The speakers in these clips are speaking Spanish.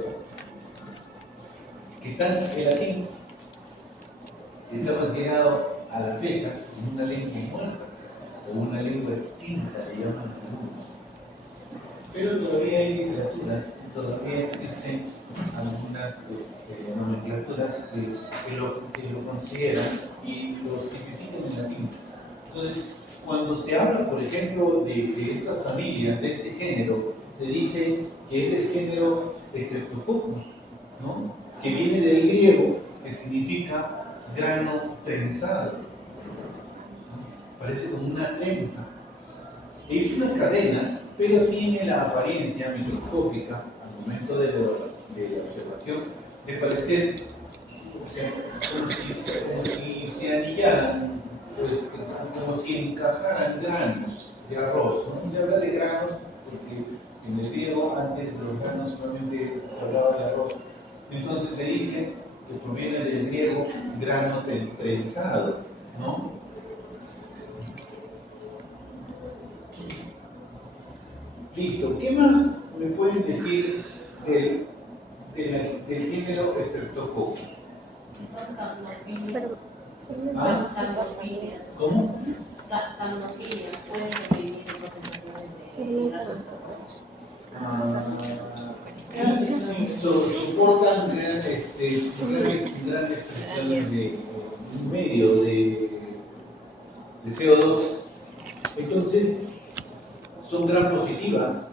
pasado, que están en latín, está considerado a la fecha una lengua muerta o una lengua extinta, le llaman algunos. Pero todavía hay literaturas, todavía existen algunas nomenclaturas que lo consideran y lo tipifican en latín. Entonces, cuando se habla, por ejemplo, de estas familias, de este género, se dice que es del género Streptococcus, ¿no? Que viene del griego, que significa grano trenzado. Parece como una trenza. Es una cadena, pero tiene la apariencia microscópica al momento de la observación de parecer como si se anillaran, pues, como si encajaran granos de arroz, ¿no? Se habla de granos porque en el griego antes de los granos solamente se hablaba de arroz. Entonces se dice que proviene del griego grano trenzado, ¿no? Listo. ¿Qué más me pueden decir del género Streptococcus? ¿Ah? ¿Cómo? Camnofilia puede prevenir soportan grandes presiones de un medio de CO2. Entonces, son gram positivas.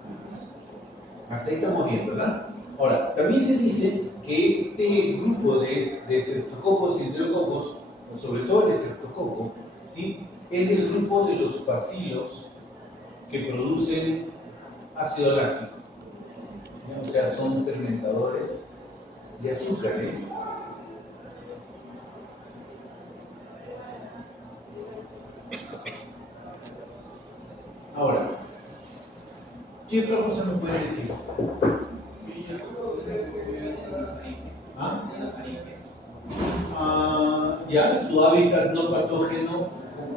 Hasta ahí estamos bien, ¿verdad? Ahora, también se dice que este grupo de estreptococos y enterococos, o sobre todo el estreptococo, ¿sí? Es del grupo de los bacilos que producen ácido láctico. ¿Ya? O sea, son fermentadores de azúcares. Ahora, ¿qué otra cosa me puede decir? Ya, su hábitat no patógeno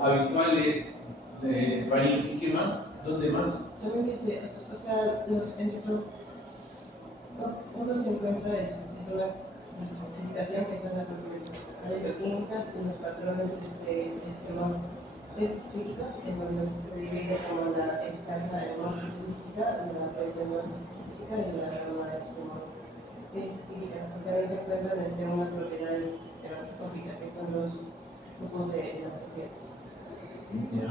habitual es faringe. ¿Qué más? ¿Dónde más? También dice, o sea, uno se encuentra es una clasificación que es la bioquímica y los patrones esquemológicos, en donde se divide como la externa hemolítica, la hemolítica y la rama esquemolítica, porque a veces se encuentran desde unas propiedades hemológicas, que son los grupos de la sociedad. Ya.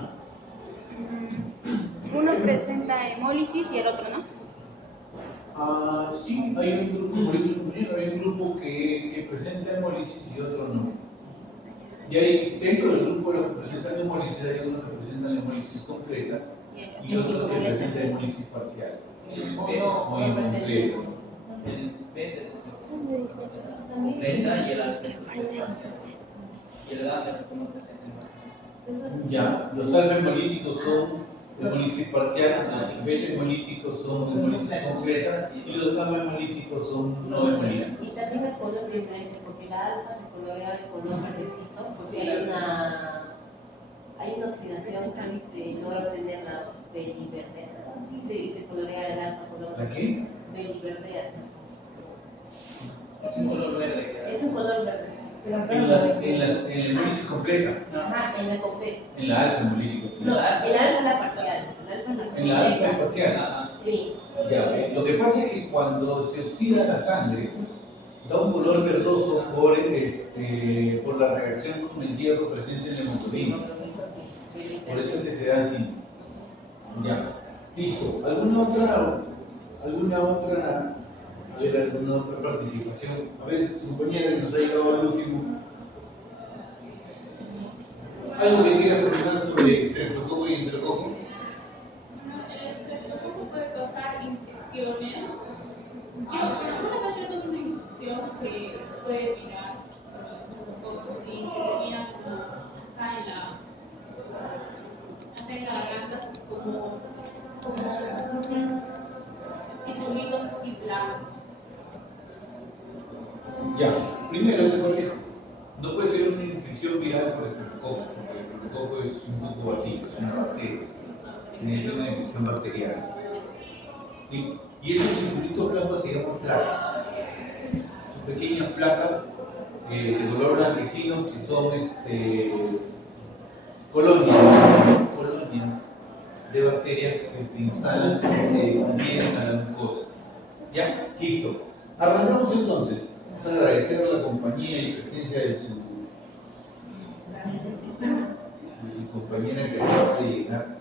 Uno presenta hemólisis y el otro no. Sí, hay un grupo, como digo su compañero, hay un grupo que presenta hemólisis y otro no. Y hay, dentro del grupo de los que presentan hemólisis, hay unos que presentan hemólisis completa y otros que presentan hemólisis parcial. O incompleto. El beta es completa y el alfa y el gamma es como presenta. Ya, los alfa hemolíticos son hemólisis parcial, los beta hemolíticos son hemólisis completa y los gamma hemolíticos son no hemolíticos. Y también el color se diferencia porque la alfa se colorea de color verdecito porque hay una oxidación que se logra obtener la beliverdea. Así se colorea el alfa color. ¿La qué? Beliverdea. Es un color verde. Es un color verde. En la hemólisis completa. Ajá, en la completa. En la alfa hemolítica, sí. No, el alfa es la parcial. En la alfa es parcial. Sí. Ya, lo que pasa es que cuando se oxida la sangre, da un color verdoso por la reacción con el hierro presente en la hemoglobina. Por eso es que se da así. Ya, listo. ¿Alguna otra participación? A ver, su compañera que nos ha llegado al último. ¿Algo que quieras opinar sobre estreptococo y enterococo? El estreptococo puede causar infecciones. Una ocasión con una infección que puede mirar por el estreptococo y se tenía como acá en la garganta como circulitos así blancos. Ya, primero te corrijo. No puede ser una infección viral por estreptococo, porque el estreptococo es un poco vacío, es una bacteria. Tiene que ser una infección bacteriana. ¿Sí? Y esos circulitos blancos se llaman placas. pequeñas placas de color blanquecino que son colonias de bacterias que se instalan y se adhieren a la mucosa. ¿Ya? Listo. Arrancamos entonces. Vamos a agradecer la compañía y presencia de su compañera que acaba de llegar.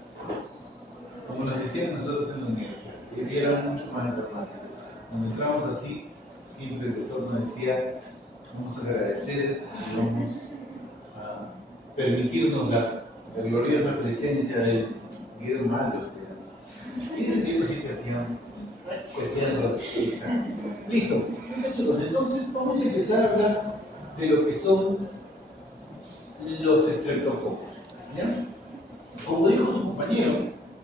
Como nos decían nosotros en la universidad, que era mucho más normal. Cuando entramos así, siempre el doctor nos decía, vamos a agradecer y vamos a permitirnos la gloriosa presencia de Guillermo Malo. Y ese tipo sí que hacían rotizar. Listo, muchachos, entonces vamos a empezar a hablar de lo que son los estreptococos. ¿Ya? Como dijo su compañero,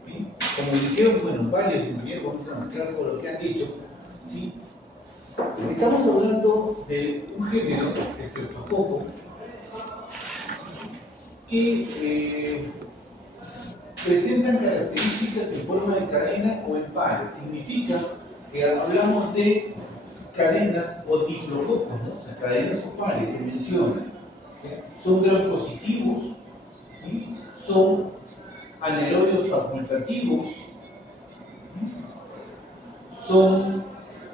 ¿sí? Como dijeron, bueno, varios compañeros, vamos a mezclar todo lo que han dicho, ¿sí? Estamos hablando de un género, estreptococo, que presentan características en forma de cadena o en pares. Significa que hablamos de cadenas o diplococos, ¿no? O sea, cadenas o pares, se menciona. Son gram positivos, ¿sí? Son anaerobios facultativos, ¿sí? Son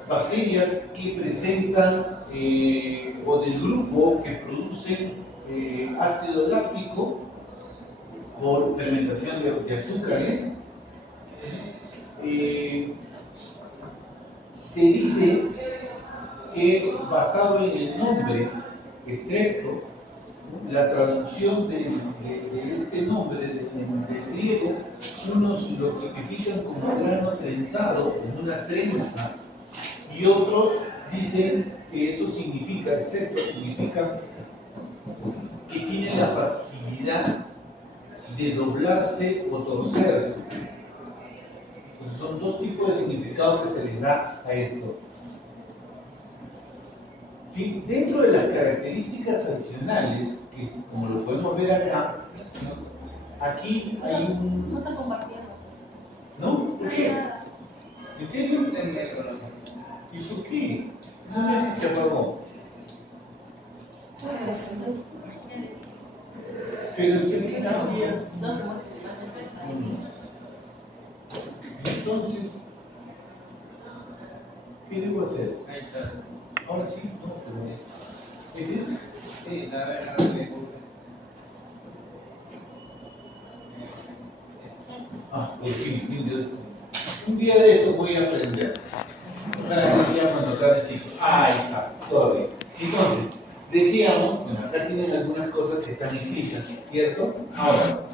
bacterias que presentan o del grupo que producen ácido láctico por fermentación de azúcares. Se dice que basado en el nombre estrepto, la traducción de este nombre del griego, unos lo tipifican como grano trenzado en una trenza y otros dicen que eso significa, estrepto significa que tiene la facilidad de doblarse o torcerse. Entonces son dos tipos de significado que se les da a esto. ¿Sí? Dentro de las características adicionales, que es, como lo podemos ver acá, ¿no? Aquí hay un... No está compartiendo. ¿No? ¿Por qué? ¿En serio? ¿Y por qué? No es que se apagó. Pero si el que hacía... No se muestra la imagen. Entonces, ¿qué debo hacer? Ahí está. Ahora sí, no, pero... ¿Es eso? Sí, la verdad que Por fin, un día de esto voy a aprender. Para que no sea cuando acabe el ciclo. Ahí está, sorry. Entonces, decíamos, bueno, acá tienen algunas cosas que están escritas, ¿cierto? Ahora,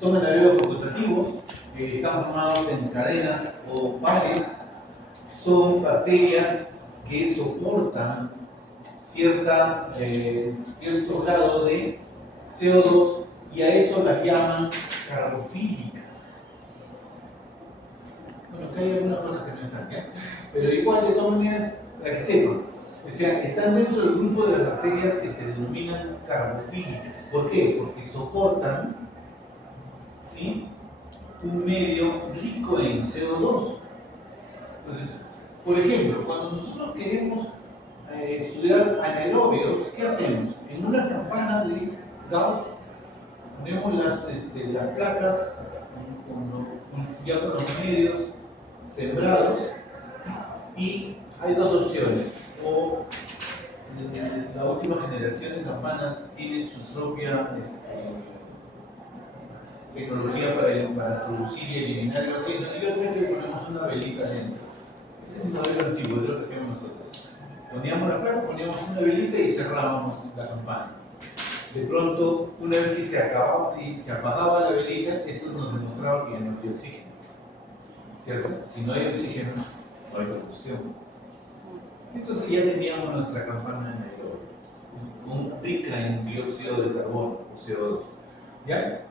son anaerobios facultativos, están formados en cadenas o pares, son bacterias que soportan cierto grado de CO2 y a eso las llaman carbofílicas. Bueno, acá hay algunas cosas que no están, ¿ya? Pero igual, de todas maneras, para que sepan, o sea, están dentro del grupo de las bacterias que se denominan carbofílicas. ¿Por qué? Porque soportan, ¿sí?, un medio rico en CO2. Entonces, por ejemplo, cuando nosotros queremos estudiar anaerobios, ¿qué hacemos? En una campana de Gauss ponemos las placas ya con los medios sembrados y hay dos opciones. O la última generación de campanas tiene su propia tecnología para producir y eliminar el oxígeno, y otra vez le ponemos una velita dentro. Ese es un modelo antiguo, es lo que hacíamos nosotros. Poníamos la placa, poníamos una velita y cerrábamos la campana. De pronto, una vez que se apagaba la velita, eso nos demostraba que ya no había oxígeno. ¿Cierto? Si no hay oxígeno, no hay combustión. Entonces ya teníamos nuestra campana anaerobia, rica en dióxido de carbono o CO2. ¿Ya?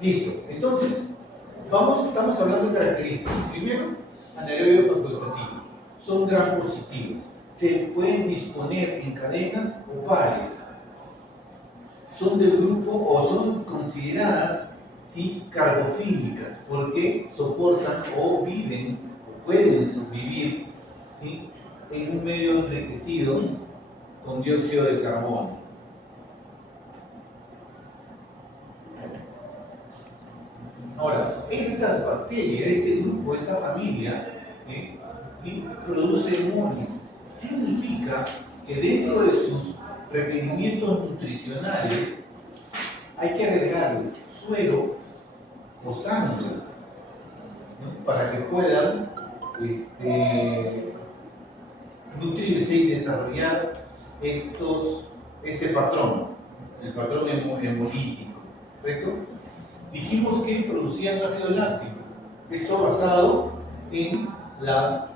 Listo. Entonces, estamos hablando de características. Primero, anaerobio facultativo. Son gram positivas. Se pueden disponer en cadenas o pares. Son del grupo o son consideradas, ¿sí?, carbofílicas porque soportan o viven o pueden sobrevivir, ¿sí?, en un medio enriquecido con dióxido de carbono. Ahora, estas bacterias, este grupo, esta familia, ¿sí?, produce hemólisis. Significa que dentro de sus requerimientos nutricionales hay que agregarle suero o sangre, ¿no?, para que puedan nutrirse y desarrollar este patrón, el patrón hemolítico, ¿correcto? Dijimos que producían ácido láctico, esto basado en la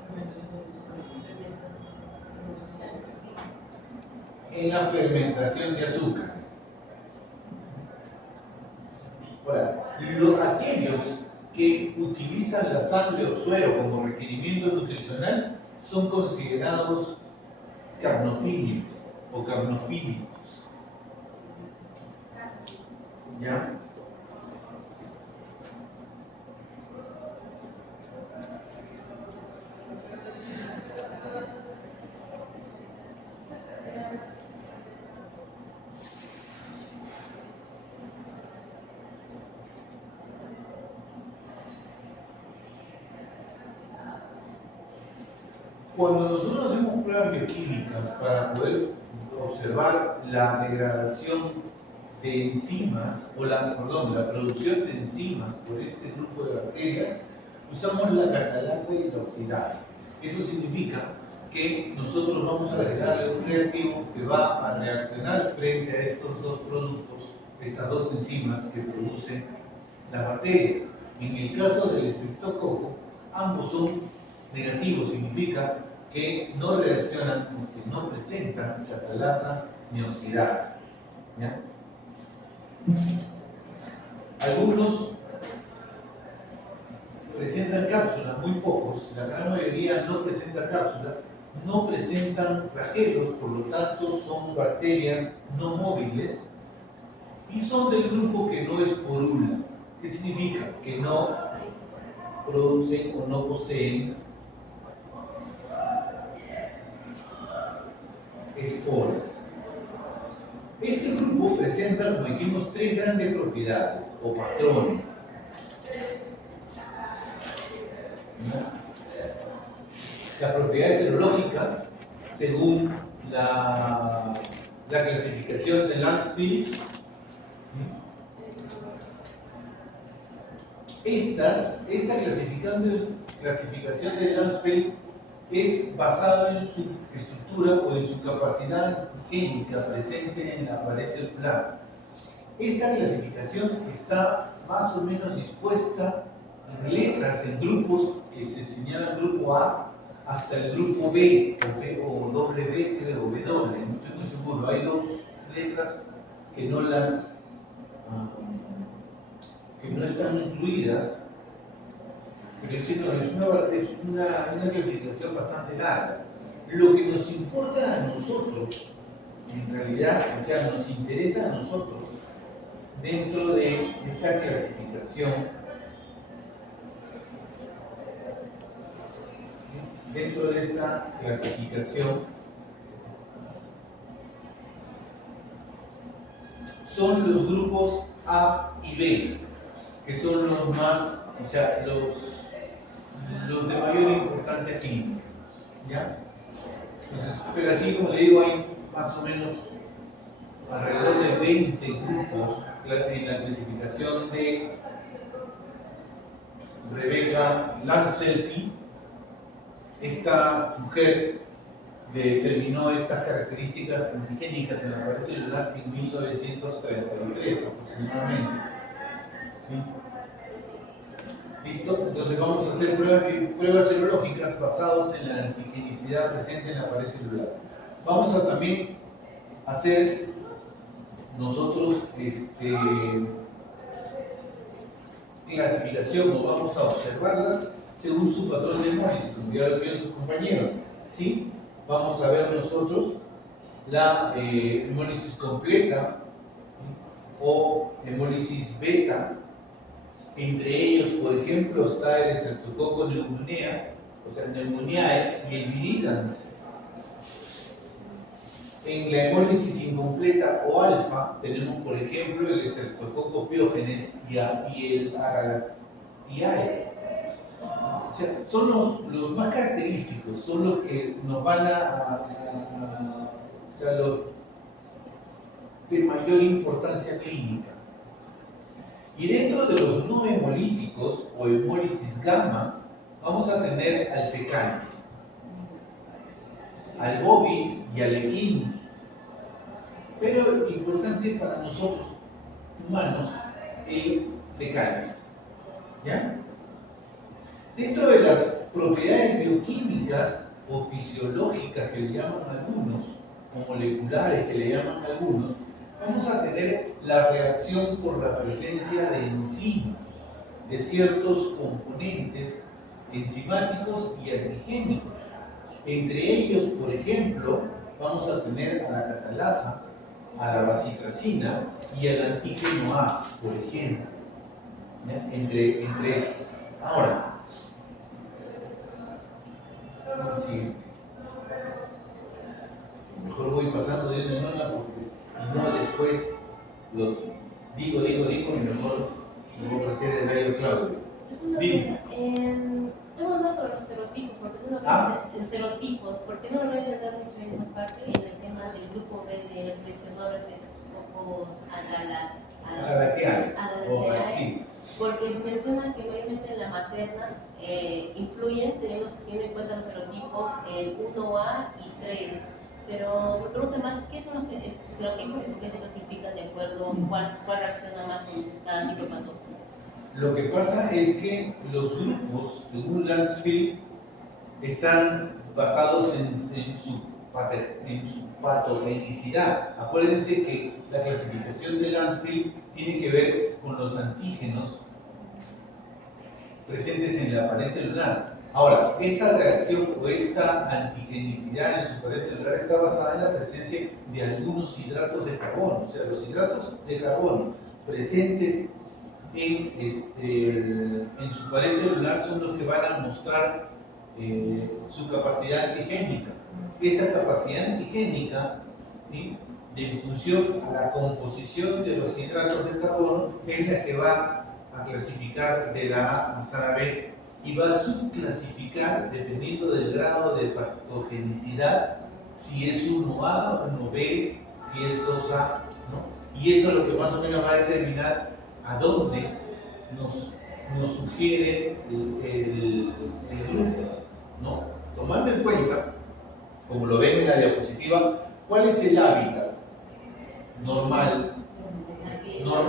fermentación de azúcares. Ahora, aquellos que utilizan la sangre o suero como requerimiento nutricional son considerados carnofílicos o carnofílicos. ¿Ya? Cuando nosotros hacemos pruebas bioquímicas para poder observar la degradación de enzimas, la producción de enzimas por este grupo de bacterias, usamos la catalasa y la oxidasa. Eso significa que nosotros vamos a agregarle un reactivo que va a reaccionar frente a estos dos productos, estas dos enzimas que producen las bacterias. En el caso del estreptococo, ambos son negativos, significa que no reaccionan porque no presentan catalasa ni oxidasa. ¿Ya? Algunos presentan cápsula, muy pocos, la gran mayoría no presenta cápsula, no presentan flagelos, por lo tanto son bacterias no móviles y son del grupo que no esporula. ¿Qué significa? Que no producen o no poseen esporas. Este grupo presenta, como dijimos, tres grandes propiedades o patrones. Las propiedades serológicas, según la clasificación de Landsfield, esta clasificación de Landsfield es basada en su estructura o en su capacidad antigénica presente en la pared celular. Esta clasificación está más o menos dispuesta en letras, en grupos que se señalan grupo A hasta el grupo B o W, creo, W, no estoy muy seguro. Hay dos letras que no están incluidas, pero es una clasificación bastante larga. Lo que nos importa a nosotros, en realidad, o sea, nos interesa a nosotros, dentro de esta clasificación, son los grupos A y B, que son los más, o sea, los de mayor importancia clínica, ¿ya? Entonces, pero así como le digo, hay más o menos alrededor de 20 grupos en la clasificación de Rebecca Lancelfi. Esta mujer determinó estas características antigénicas en la pared celular en 1933 aproximadamente. ¿Sí? ¿Listo? Entonces vamos a hacer pruebas serológicas basadas en la antigenicidad presente en la pared celular. Vamos a también hacer nosotros clasificación, o vamos a observarlas según su patrón de hemólisis, como ya lo vieron sus compañeros. ¿Sí? Vamos a ver nosotros la hemólisis completa, ¿sí?, o hemólisis beta. Entre ellos, por ejemplo, está el Streptococcus pneumoniae, o sea, Pneumoniae, y el Viridans, En la hemólisis incompleta o alfa tenemos, por ejemplo, el Streptococcus pyogenes y el Agalactiae. O sea, son los más característicos, son los que nos van o sea, los de mayor importancia clínica. Y dentro de los no hemolíticos o hemólisis gamma, vamos a tener al fecalis, al bovis y al equinus. Pero importante para nosotros humanos, el fecalis. ¿Ya? Dentro de las propiedades bioquímicas o fisiológicas que le llaman algunos, o moleculares que le llaman algunos, vamos a tener la reacción por la presencia de enzimas, de ciertos componentes enzimáticos y antigénicos. Entre ellos, por ejemplo, vamos a tener a la catalasa, a la bacitracina y al antígeno A, por ejemplo. ¿Ya? Entre estos. Ahora, siguiente. Mejor voy pasando de una en una porque si no después los digo y mejor me voy a ofrecer el gallo Claudio. Dime. Tengo dudas sobre los serotipos, los serotipos, ¿por qué no lo voy a entender mucho en esa parte en el tema del grupo B de los coleccionadores de Streptococcus Agalactiae. Sí. Porque mencionan que mayormente en la materna influyen, tienen en cuenta los serotipos 1A y 3. Pero me pregunto más, ¿qué son los serotipos y por qué se clasifican de acuerdo a cuál reacciona más con cada tipo de patógeno? Lo que pasa es que los grupos, según Landsfield, están basados en su patogenicidad. Acuérdense que la clasificación de Landsfield tiene que ver con los antígenos presentes en la pared celular. Ahora, esta reacción o esta antigenicidad en su pared celular está basada en la presencia de algunos hidratos de carbono. O sea, los hidratos de carbono presentes en su pared celular son los que van a mostrar su capacidad antigénica. Esta capacidad antigénica, ¿sí?, en función a la composición de los hidratos de carbono, es la que va a clasificar de la A hasta la B y va a subclasificar dependiendo del grado de patogenicidad, si es 1A, 1B, si es 2A, ¿no? Y eso es lo que más o menos va a determinar a dónde nos sugiere el grupo, ¿no? Tomando en cuenta, como lo ven en la diapositiva, ¿cuál es el hábitat normal, no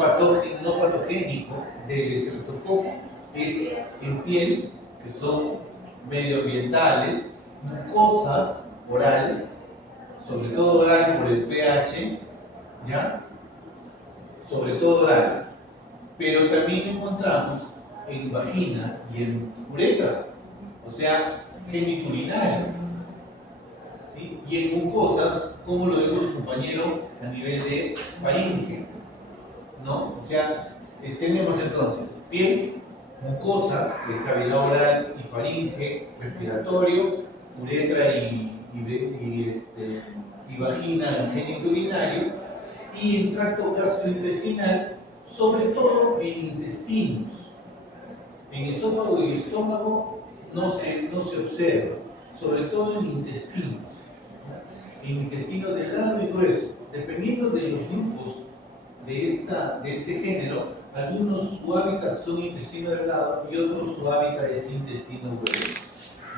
patogénico del estreptococo? Es en piel, que son medioambientales, mucosas oral, sobre todo oral por el pH, ¿ya? Sobre todo oral, pero también encontramos en vagina y en uretra, o sea, geniturinario, ¿sí? Y en mucosas, como lo dijo su compañero, a nivel de faringe, ¿no? O sea, tenemos entonces piel, mucosas, que es cavidad oral y faringe, respiratorio, uretra y vagina, geniturinario, y en tracto gastrointestinal, sobre todo en intestinos. En esófago y estómago no se observa, sobre todo en intestinos, en intestino delgado y grueso. Dependiendo de los grupos de este género, algunos su hábitat son intestino delgado y otros su hábitat es intestino grueso.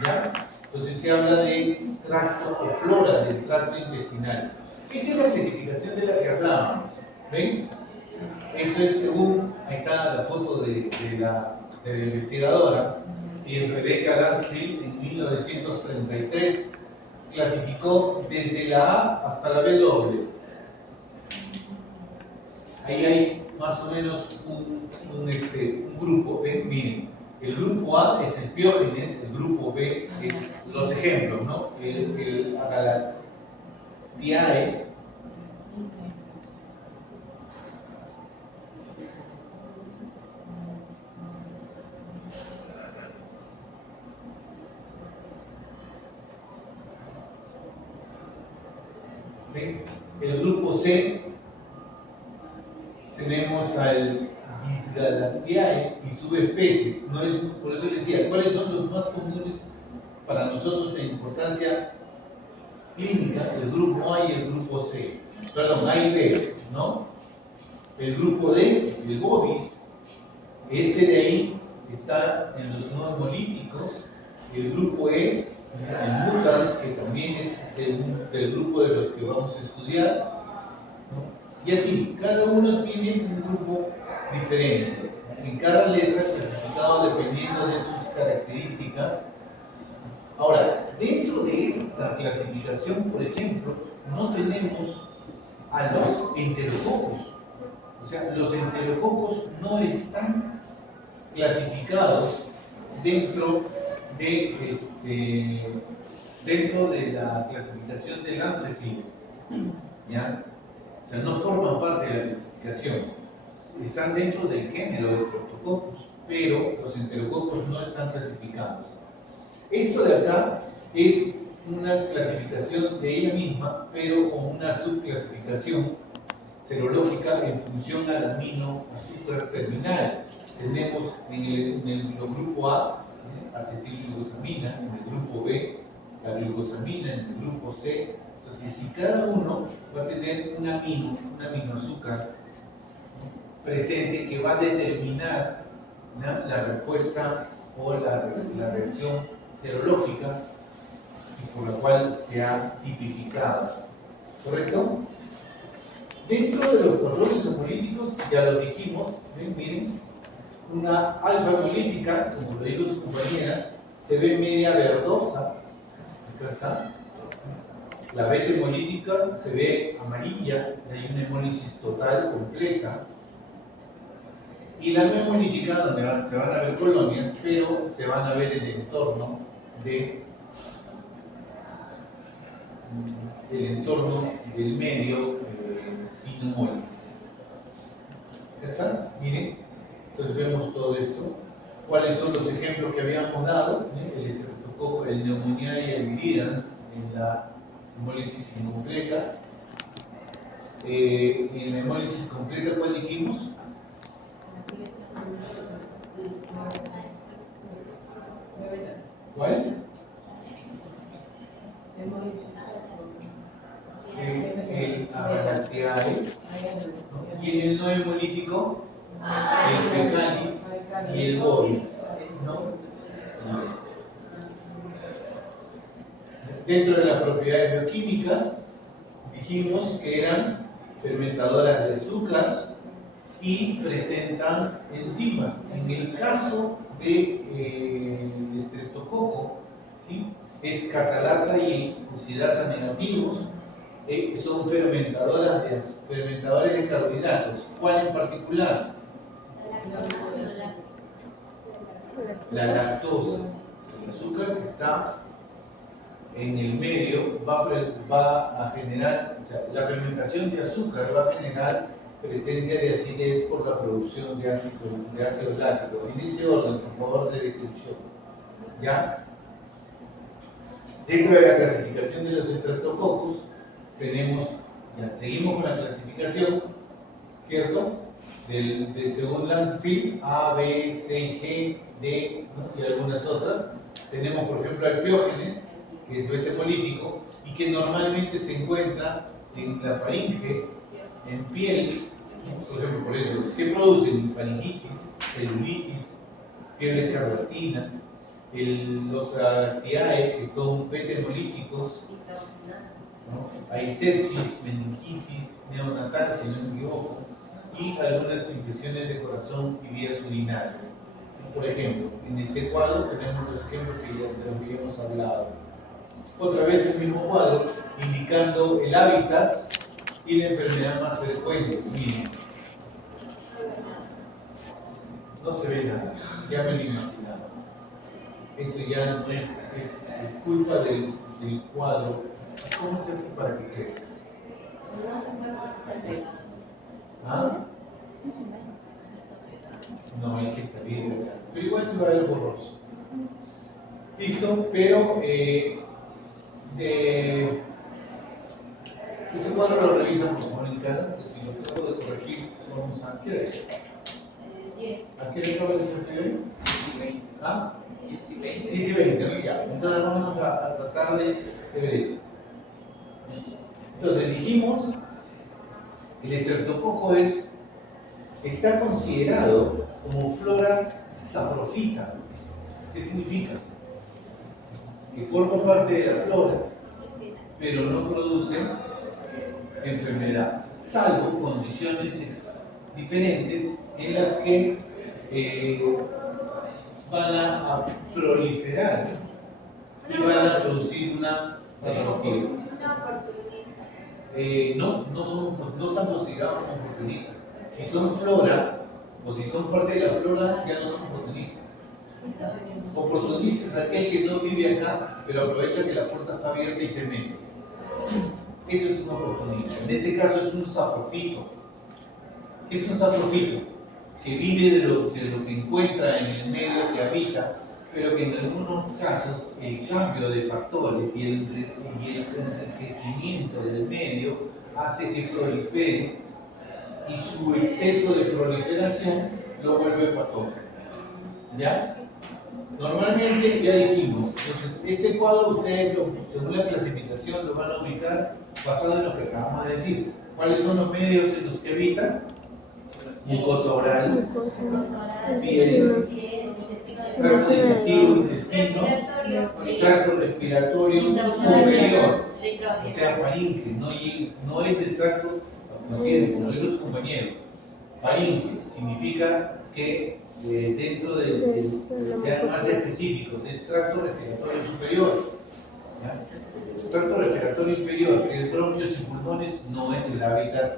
¿Ya? Entonces se habla de tracto o flora del tracto intestinal. Esta es la clasificación de la que hablábamos. ¿Ven? Eso es según, ahí está la foto de la investigadora, Rebecca Landsfield, en 1933, clasificó desde la A hasta la W. Ahí hay más o menos un grupo. ¿Ven? Miren, el grupo A es el Piógenes, el grupo B es los ejemplos, ¿no? El Agalactiae, ¿Ven? El grupo C tenemos al Dysgalactiae y subespecies. No es, por eso les decía, ¿cuáles son los más comunes para nosotros en importancia clínica? El grupo A y el grupo C. Perdón, A y B, ¿no? El grupo D, el bovis, este de ahí está en los no hemolíticos. El grupo E, el mutans, que también es del grupo de los que vamos a estudiar, ¿no? Y así, cada uno tiene un grupo diferente, en cada letra clasificado dependiendo de sus características. Ahora, dentro de esta clasificación, por ejemplo, no tenemos a los enterococos. O sea, los enterococos no están clasificados dentro de la clasificación de Lancefield, ¿ya? O sea, no forman parte de la clasificación. Están dentro del género Streptococcus, pero los enterococos no están clasificados. Esto de acá es una clasificación de ella misma, pero con una subclasificación serológica en función al aminoazúcar terminal. Tenemos en el grupo A acetilglucosamina, en el grupo B la glucosamina, en el grupo C. Entonces, si cada uno va a tener un aminoazúcar presente que va a determinar, ¿no?, la respuesta o la reacción serológica por la cual se ha tipificado. ¿Correcto? Dentro de los patrones hemolíticos, ya lo dijimos, miren, una alfa hemolítica, como lo dijo su compañera, se ve media verdosa, acá está. La beta hemolítica se ve amarilla, hay una hemólisis total completa. Y la no hemolítica, donde se van a ver colonias, pero se van a ver el entorno del medio sin hemólisis. ¿Ya está? Miren, entonces vemos todo esto. ¿Cuáles son los ejemplos que habíamos dado? El estreptococo, el Pneumoniae y el viridans en la hemólisis incompleta. En la hemólisis completa, ¿cuál dijimos? ¿Cuál? El Agalactiae. Y en el no hemolítico, el Fecalis y el Bovis, ¿no? Dentro de las propiedades bioquímicas, dijimos que eran fermentadoras de azúcar y presentan enzimas. En el caso del estreptococo, ¿sí?, es catalasa y oxidasa negativos, son fermentadores de carbohidratos. ¿Cuál en particular? La lactosa. El azúcar que está en el medio va a generar, o sea, la fermentación de azúcar va a generar presencia de acidez por la producción de ácido láctico. En ese orden, por favor, de descripción. ¿Ya? Dentro de la clasificación de los estreptococos, tenemos, ya seguimos con la clasificación, ¿cierto? Según Lancefield, A, B, C, G, D, ¿no?, y algunas otras. Tenemos, por ejemplo, al Piógenes, que es beta hemolítico y que normalmente se encuentra en la faringe, en piel, por ejemplo, por eso, ¿qué producen? Faringitis, celulitis, fiebre escarlatina, los Agalactiae, que son beta hemolíticos, ¿no? Hay sepsis, meningitis neonatal, si no me equivoco, y algunas infecciones de corazón y vías urinarias. Por ejemplo, en este cuadro tenemos los ejemplos de los que ya hemos hablado. Otra vez el mismo cuadro, indicando el hábitat y la enfermedad más frecuente. Miren, no se ve nada, ya me lo imaginaba. Eso ya no es culpa del cuadro. ¿Cómo se hace para que quede? ¿Ah? No hay que salir de acá, pero igual se va a ver borroso. Listo, pero Este cuadro lo revisan por favor en casa, pues si lo trato de corregir, vamos a... ¿Qué hora es? 10. ¿A qué le acaba de decir hoy? 10 ¿Ah? y 20. 10 y 20, ¿no? Ya. Entonces vamos a tratar de ver eso. Entonces dijimos que el estreptococo está considerado como flora saprofita. ¿Qué significa? Que forma parte de la flora, pero no produce enfermedad, salvo condiciones diferentes en las que van a proliferar y van a producir una patología. No están considerados como oportunistas. Si son flora o si son parte de la flora, ya no son oportunistas. Oportunista es aquel que no vive acá, pero aprovecha que la puerta está abierta y se mete. Eso es un oportunista. En este caso es un saprofito. ¿Qué es un saprofito? Que vive de lo que encuentra en el medio que habita, pero que en algunos casos el cambio de factores y el enriquecimiento del medio hace que prolifere y su exceso de proliferación lo vuelve patógeno. ¿Ya? Normalmente, ya dijimos, entonces este cuadro ustedes, según la clasificación, lo van a ubicar basado en lo que acabamos de decir. ¿Cuáles son los medios en los que habitan? Mucosa oral, piel, tracto digestivo, intestinos, tracto respiratorio superior, o sea, faringe, no es el tracto, como digo los compañeros. Faringe significa que dentro de sean más específicos, es tracto respiratorio superior. ¿Ya? Tracto respiratorio inferior, que es bronquios y pulmones, no es el hábitat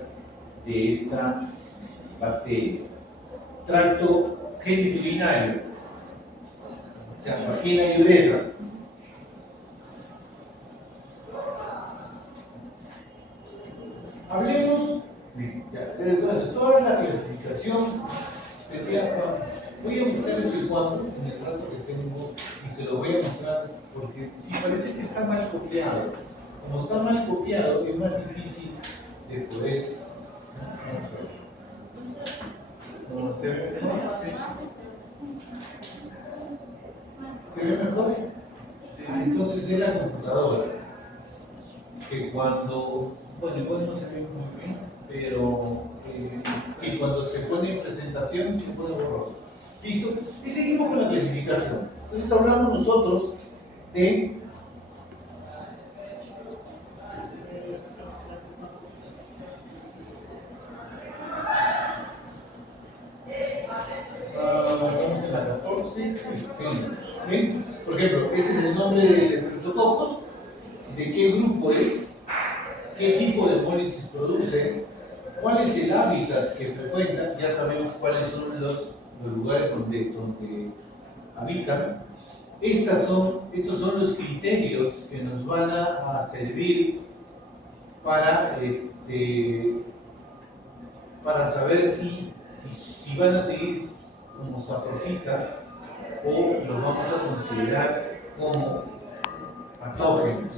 de esta bacteria. Tracto genitourinario, o sea, vagina y uretra. Hablemos de toda la clasificación. Voy a mostrar este cuadro en el rato que tengo y se lo voy a mostrar porque si parece que está mal copiado. Como está mal copiado, es más difícil de poder. Vamos a ver. No, ¿se ve mejor? ¿Se ve mejor? Entonces es la computadora. Que cuando, bueno, igual no se ve muy bien, pero sí, cuando se pone en presentación se pone borroso. ¿Listo? Y seguimos con la clasificación. Entonces hablamos nosotros de vamos en la 14. Sí. ¿Bien? Por ejemplo, este es el nombre del estreptococos, de qué grupo es, qué tipo de hemólisis produce, cuál es el hábitat que frecuenta, ya sabemos cuáles son los lugares donde habitan. Estos son los criterios que nos van a servir para saber si van a seguir como saprofitas o los vamos a considerar como patógenos.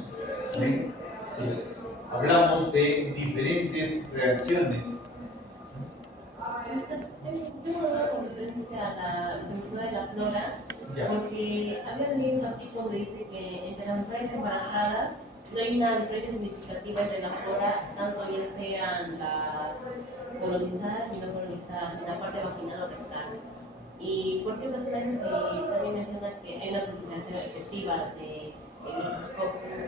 ¿Sí? Entonces, hablamos de diferentes reacciones. Tengo una duda con referencia a la mención de la flora, Ya. porque había leído un artículo donde dice que entre las mujeres embarazadas no hay una diferencia significativa entre la flora, tanto ya sean las colonizadas y no colonizadas, en la parte vaginal o rectal. ¿Y por qué menciona eso si también menciona que hay una proliferación excesiva de Streptococcus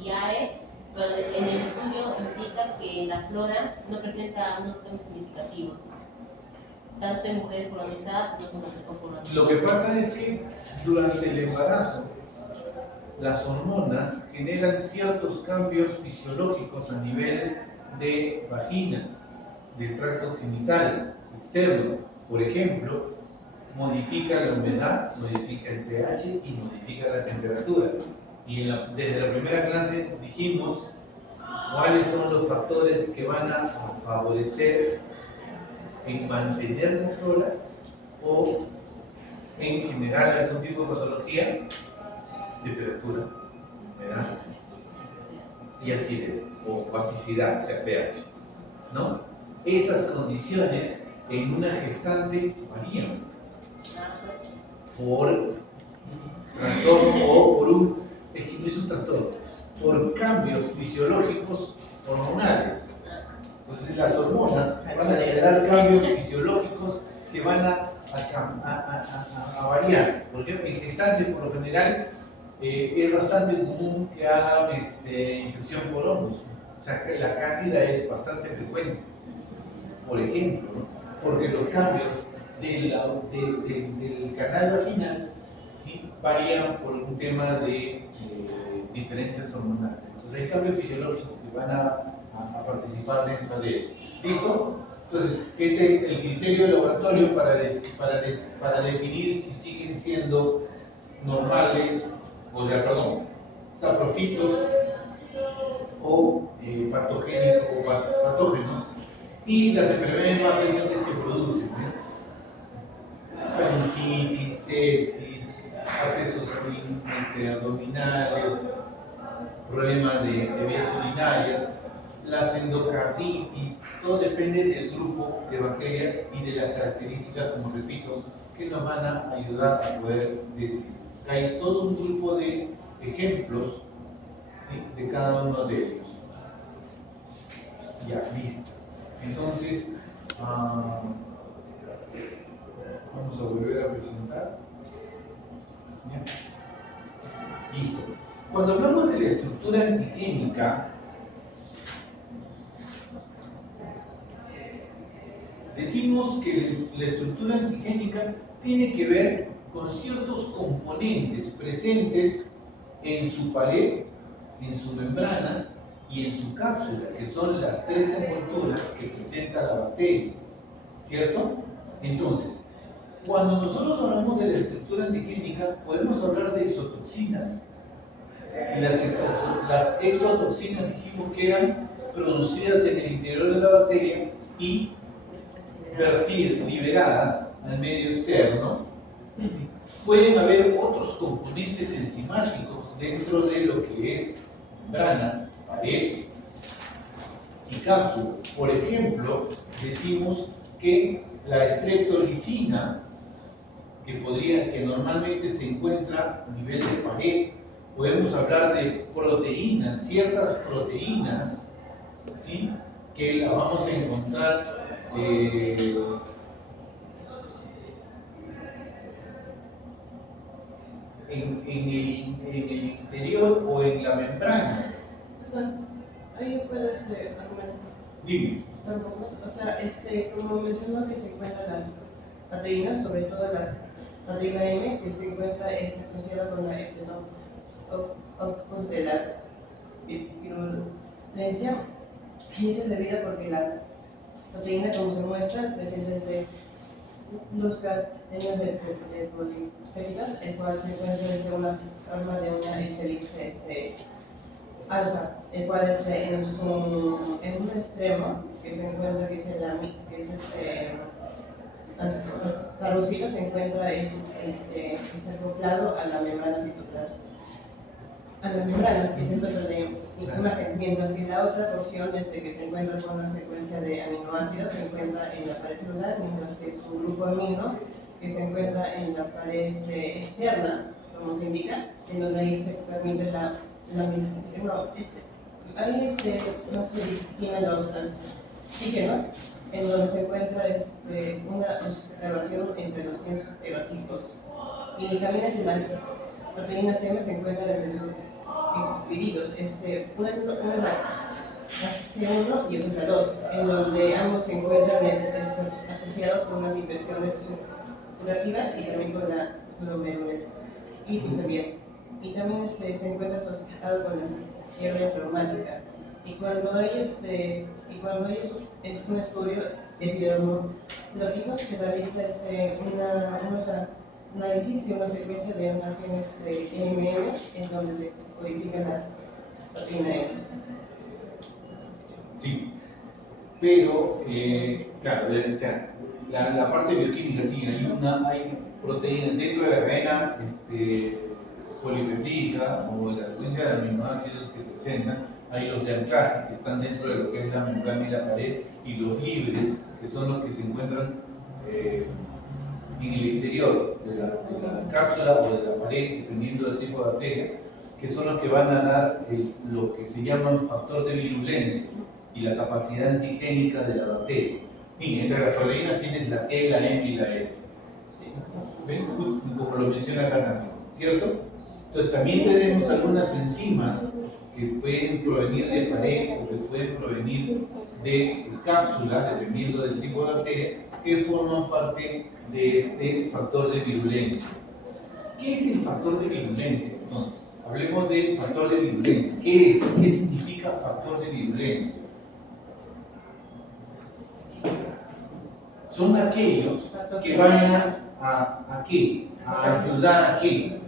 agalactiae? Pero en el estudio indica que la flora no presenta unos cambios significativos, tanto en mujeres colonizadas como en no colonizadas. Lo que pasa es que durante el embarazo, las hormonas generan ciertos cambios fisiológicos a nivel de vagina, del tracto genital externo. Por ejemplo, modifica la humedad, modifica el pH y modifica la temperatura. Y desde la primera clase dijimos cuáles son los factores que van a favorecer en mantener la flora o en generar algún tipo de patología. Temperatura, humedad. y acidez, o basicidad, o sea, pH, ¿no? Esas condiciones en una gestante varían por un trastorno o por un, es que no es un trastorno, por cambios fisiológicos hormonales. Entonces las hormonas van a generar cambios fisiológicos que van a variar. Por ejemplo, en gestantes por lo general es bastante común que hagan infección por hongos. O sea, que la cándida es bastante frecuente. Por ejemplo, ¿no? Porque los cambios del canal vaginal, ¿sí?, varían por un tema de diferencias hormonales. Entonces hay cambios fisiológicos que van a participar dentro de eso. ¿Listo? Entonces, este es el criterio del laboratorio para definir si siguen siendo normales, saprofitos o patógenos, y las enfermedades más frecuentes que producen, faringitis, sepsis, accesos abdominales, problemas de vías urinarias, las endocarditis. Todo depende del grupo de bacterias y de las características, como repito, que nos van a ayudar a poder decir. Hay todo un grupo de ejemplos, ¿sí?, de cada uno de ellos. Ya, listo. Entonces, vamos a volver a presentar. ¿Ya? Listo. Cuando hablamos de la estructura antigénica, decimos que la estructura antigénica tiene que ver con ciertos componentes presentes en su pared, en su membrana y en su cápsula, que son las tres envolturas que presenta la bacteria, ¿cierto? Entonces, cuando nosotros hablamos de la estructura antigénica, podemos hablar de exotoxinas. Y las exotoxinas dijimos que eran producidas en el interior de la bacteria y liberadas al medio externo. Pueden haber otros componentes enzimáticos dentro de lo que es membrana, pared y cápsula. Por ejemplo, decimos que la streptolicina, que normalmente se encuentra a nivel de pared, podemos hablar de proteínas, ciertas proteínas, ¿sí?, que la vamos a encontrar en el interior o en la membrana. Ahí puedes argumentar. Dime. O sea, como mencionó que se encuentran las proteínas, sobre todo la proteína M, que se encuentra asociada con la de la virulencia, y eso es debido porque la proteína, como se muestra, presenta dos cadenas de polipéptidos, el cual se encuentra desde una forma de una elipse alfa, el cual en un extremo que se encuentra, que es carboxilo, se encuentra está acoplado a la membrana citoplasmática, a la membrana que se encuentra de imagen, mientras que la otra porción que se encuentra con una secuencia de aminoácidos se encuentra en la pared celular, mientras que su grupo amino, que se encuentra en la pared externa, como se indica, en donde ahí se permite ahí no se definen los antígenos, en donde se encuentra una observación entre los genes erotipos. Y también en las proteínas M se encuentran entre sus individuos, una C1 y otra 2, en donde ambos se encuentran asociados con unas infecciones curativas y también con la glomerulosclerosis. Y también se encuentra asociado con la fiebre reumática. Y cuando hay un estudio epidemiológico, se realiza unos análisis de una secuencia de genes de MM, en donde se codifica la proteína M. Sí, pero, claro, o sea, la parte bioquímica sí, hay proteínas dentro de la cadena polipeptídica o la secuencia de aminoácidos que presentan, hay los de anclaje que están dentro de lo que es la membrana y la pared, y los libres, que son los que se encuentran en el exterior de la cápsula o de la pared, dependiendo del tipo de bacteria, que son los que van a dar lo que se llama factor de virulencia y la capacidad antigénica de la bacteria. Y entre las proteínas tienes la T, la M y la F. ¿Ven? Como lo menciona acá también, ¿cierto? Entonces también tenemos algunas enzimas que pueden provenir de pared o que pueden provenir de cápsula, dependiendo del tipo de bacteria, que forman parte de este factor de virulencia. ¿Qué es el factor de virulencia entonces? Hablemos del factor de virulencia. ¿Qué es? ¿Qué significa factor de virulencia? Son aquellos que van a qué? A ayudar a qué?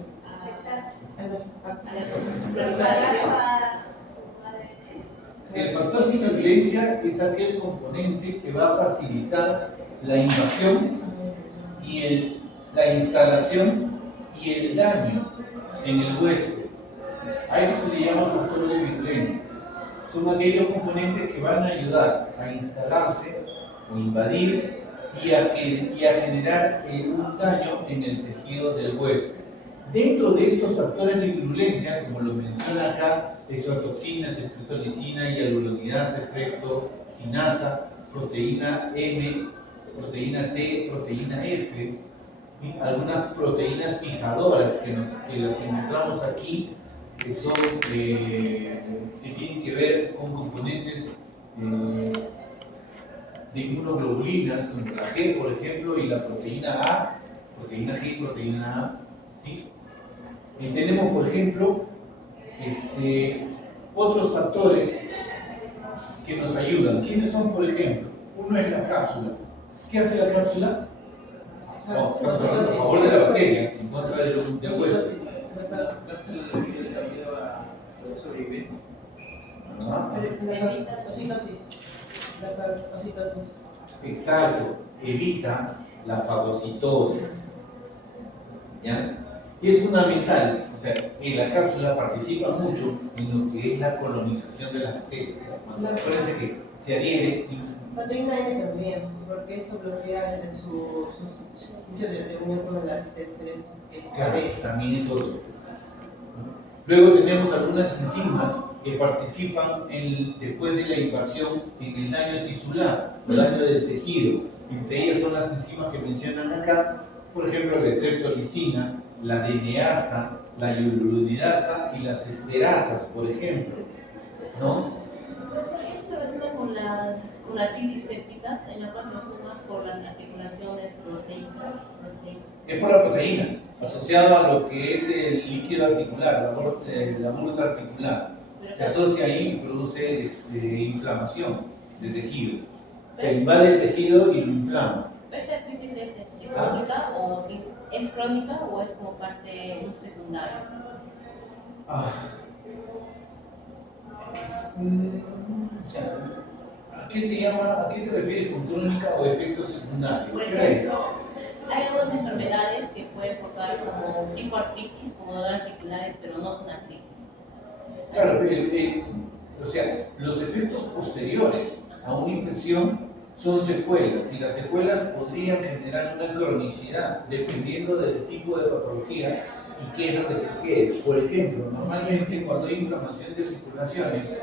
El factor de virulencia es aquel componente que va a facilitar la invasión y la instalación y el daño en el hueso. A eso se le llama factor de virulencia. Son aquellos componentes que van a ayudar a instalarse o invadir y a generar un daño en el tejido del hueso. Dentro de estos factores de virulencia, como lo menciona acá, exotoxinas, streptolicina, hialuronidasa, streptocinasa, proteína M, proteína T, proteína F, ¿sí? Algunas proteínas fijadoras que las encontramos aquí, que son que tienen que ver con componentes de inmunoglobulinas, como la G, por ejemplo, y la proteína A, proteína G y proteína A, ¿sí? Y tenemos, por ejemplo, otros factores que nos ayudan. ¿Quiénes son, por ejemplo? Uno es la cápsula. ¿Qué hace la cápsula? No, estamos hablando a favor de la bacteria, en contra del hueso. Exacto, evita la fagocitosis. ¿Ya? Y es fundamental, o sea, la cápsula participa mucho en lo que es la colonización de las bacterias. Acuérdense que se adhiere. Proteína N también, porque esto bloquea su sitio de reunión con las T3. Claro, también es otro. Luego tenemos algunas enzimas que participan después de la invasión en el daño tisular, el daño del tejido. Entre ellas son las enzimas que mencionan acá, por ejemplo, la streptolicina, la DNasa, la hialuronidasa y las esterasas, por ejemplo, ¿no? Eso se relaciona con la artritis séptica, en la cual se relaciona más por las articulaciones proteicas. Es por la proteína, asociado a lo que es el líquido articular, la bolsa articular. Se asocia ahí y produce inflamación de tejido. Se invade el tejido y lo inflama. ¿Esa artritis es crónica o es crónica o es como parte un secundario? ¿A qué te refieres con crónica o efecto secundario? Por ¿Qué es? ejemplo, hay algunas enfermedades que pueden provocar como tipo artritis, como dolor articulares, pero no son artritis. Claro, o sea, los efectos posteriores a una infección son secuelas, y las secuelas podrían generar una cronicidad dependiendo del tipo de patología y qué es lo que te quede. Por ejemplo, normalmente cuando hay inflamación de circulaciones,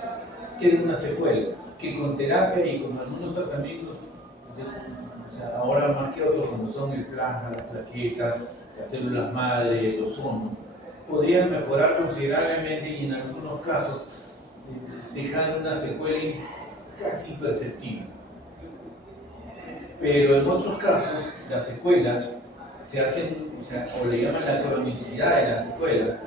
queda una secuela que con terapia y con algunos tratamientos, o sea, ahora más que otros como son el plasma, las plaquetas, las células madre, el ozono, podrían mejorar considerablemente y en algunos casos dejar una secuela casi imperceptible. Pero en otros casos, las secuelas se hacen, o le llaman la cronicidad de las secuelas,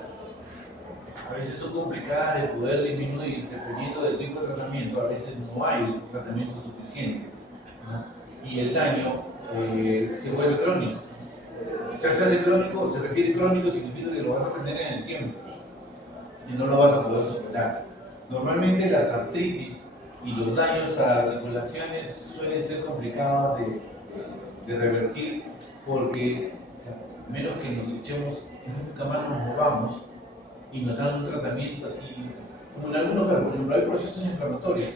a veces son complicadas de poder disminuir dependiendo del tipo de tratamiento, a veces no hay tratamiento suficiente, ¿no? Y el daño se vuelve crónico. Se hace crónico, se refiere crónico, significa que lo vas a tener en el tiempo y no lo vas a poder superar. Normalmente las artritis y los daños a articulaciones suelen ser complicados de revertir porque, a menos que nos echemos, nunca más nos movamos y nos hagan un tratamiento así como en algunos casos, por ejemplo, hay procesos inflamatorios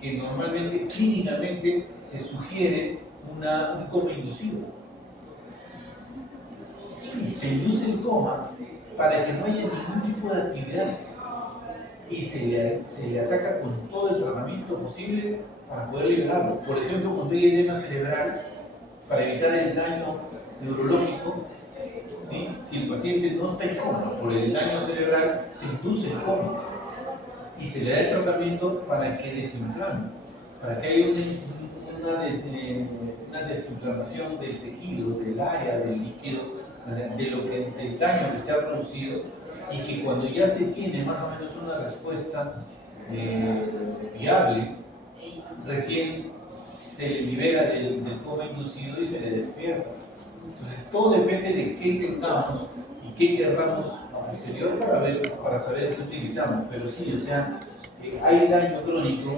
que normalmente, clínicamente, se sugiere un coma inducido. Se induce el coma para que no haya ningún tipo de actividad y se le ataca con todo el tratamiento posible para poder liberarlo. Por ejemplo, cuando hay edema cerebral, para evitar el daño neurológico, ¿sí? Si el paciente no está en coma por el daño cerebral, se induce el coma y se le da el tratamiento para que desinflame, para que haya una desinflamación del tejido, del área, del líquido, del daño que se ha producido, y que cuando ya se tiene más o menos una respuesta viable, recién se le libera del coma inducido y se le despierta. Entonces todo depende de qué tengamos y qué querramos a posterior para saber qué utilizamos. Pero sí, o sea, hay daño crónico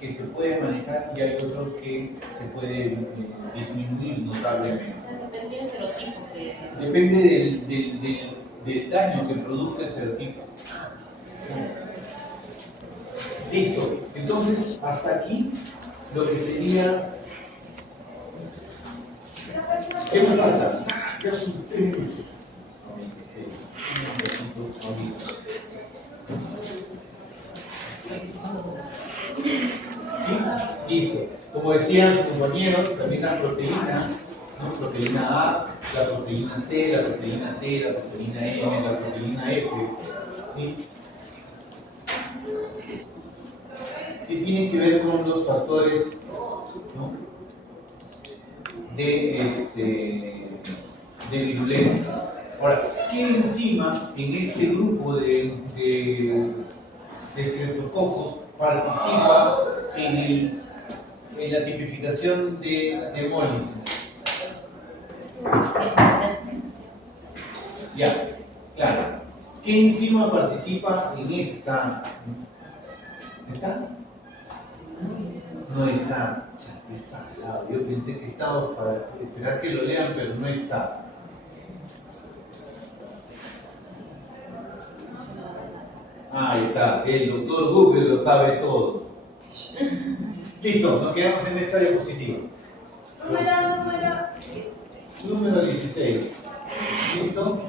que se puede manejar y hay otro que se puede disminuir notablemente. O sea, depende del serotipo que... Depende del daño que produzca el serotipo. Listo. Entonces, hasta aquí lo que sería... ¿Qué me falta? Ya son 3 minutos. ¿Sí? Listo. Como decían sus compañeros, también las proteínas, ¿no? Proteína A, la proteína C, la proteína T, la proteína M, la proteína F, ¿sí? Que tienen que ver con los factores, ¿no? de virulencia. Ahora, ¿qué enzima en este grupo de estreptococos participa en la tipificación de hemólisis? Ya, claro. ¿Qué enzima participa en esta? ¿Está? No está. Es salado. Yo pensé que estaba para esperar que lo lean, pero no está. Ahí está. El doctor Google lo sabe todo. Listo, nos quedamos en esta diapositiva. Número 16. ¿Listo?